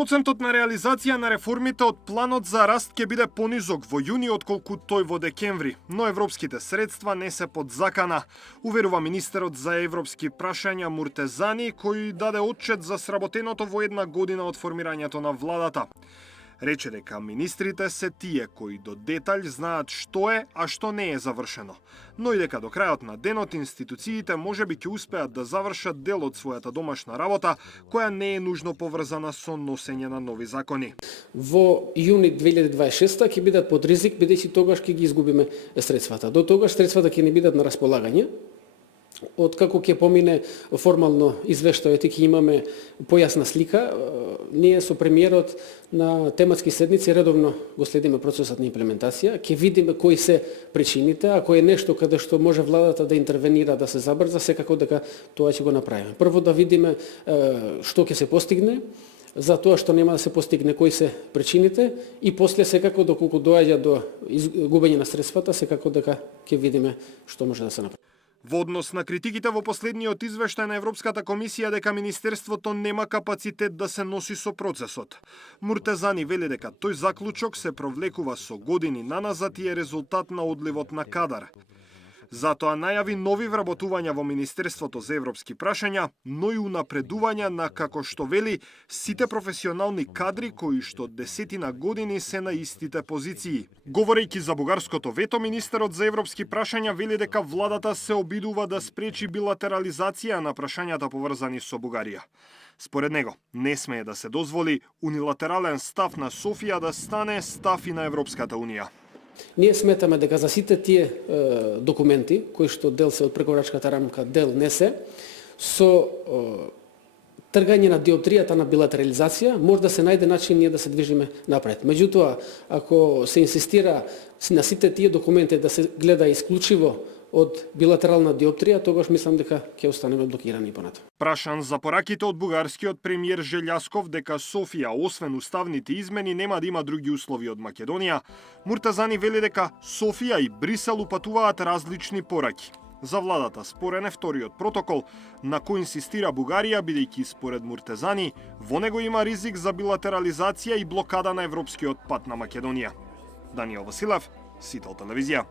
Процентот на реализација на реформите од планот за раст ќе биде понизок во јуни отколку тој во декември, но европските средства не се под закана, уверува министерот за европски прашања Муртезани, кој даде отчет за сработеното во една година од формирањето на владата. Рече дека министрите се тие кои до деталј знаат што е, а што не е завршено, но и дека до крајот на денот институциите можеби ќе успеат да завршат дел од својата домашна работа, која не е нужно поврзана со носење на нови закони. Во јуни 2026 ќе бидат под ризик, бидејќи тогаш ќе ги изгубиме средствата. До тогаш средствата ќе не бидат на располагање. Откако ќе помине формално извештајот и ќе имаме појасна слика, ние со премиерот на тематски седници редовно го следиме процесот на имплементација, ќе видиме кои се причините, ако е нешто каде што може владата да интервенира, да се забрза, секако дека тоа ќе го направиме. Прво да видиме што ќе се постигне, за тоа што нема да се постигне, кои се причините, и после секако доколку доаѓа до губење на средствата, секако дека ќе видиме што може да се направи. Во однос на критиките во последниот извештај на Европската комисија дека Министерството нема капацитет да се носи со процесот, Муртезани вели дека тој заклучок се провлекува со години наназад и е резултат на одливот на кадар. Затоа најави нови вработувања во Министерството за европски прашања, но и унапредувања на, како што вели, сите професионални кадри кои што десетина години се на истите позиции. Говорејќи за бугарското вето, министерот за европски прашања вели дека владата се обидува да спречи билатерализација на прашањата поврзани со Бугарија. Според него, не смее да се дозволи унилатерален став на Софија да стане став и на Европската Унија. Ние сметаме дека за сите тие документи, кои што дел се од преговорачката рамка, дел не се, со тргање на диоптријата на билатерализација, може да се најде начин ние да се движиме напред. Меѓутоа, ако се инсистира на сите тие документи да се гледа исклучиво од билатерална диоптрија, тогаш мислам дека ќе останеме блокирани понатаму. Прашан за пораките од бугарскиот премиер Желјасков дека Софија, освен уставните измени, нема да има други услови од Македонија, Муртезани вели дека Софија и Брисел упатуваат различни пораки. За владата спорен е вториот протокол, на кој инсистира Бугарија, бидејќи според Муртезани во него има ризик за билатерализација и блокада на европскиот пат на Македонија. Даниел Василев, Сител телевизија.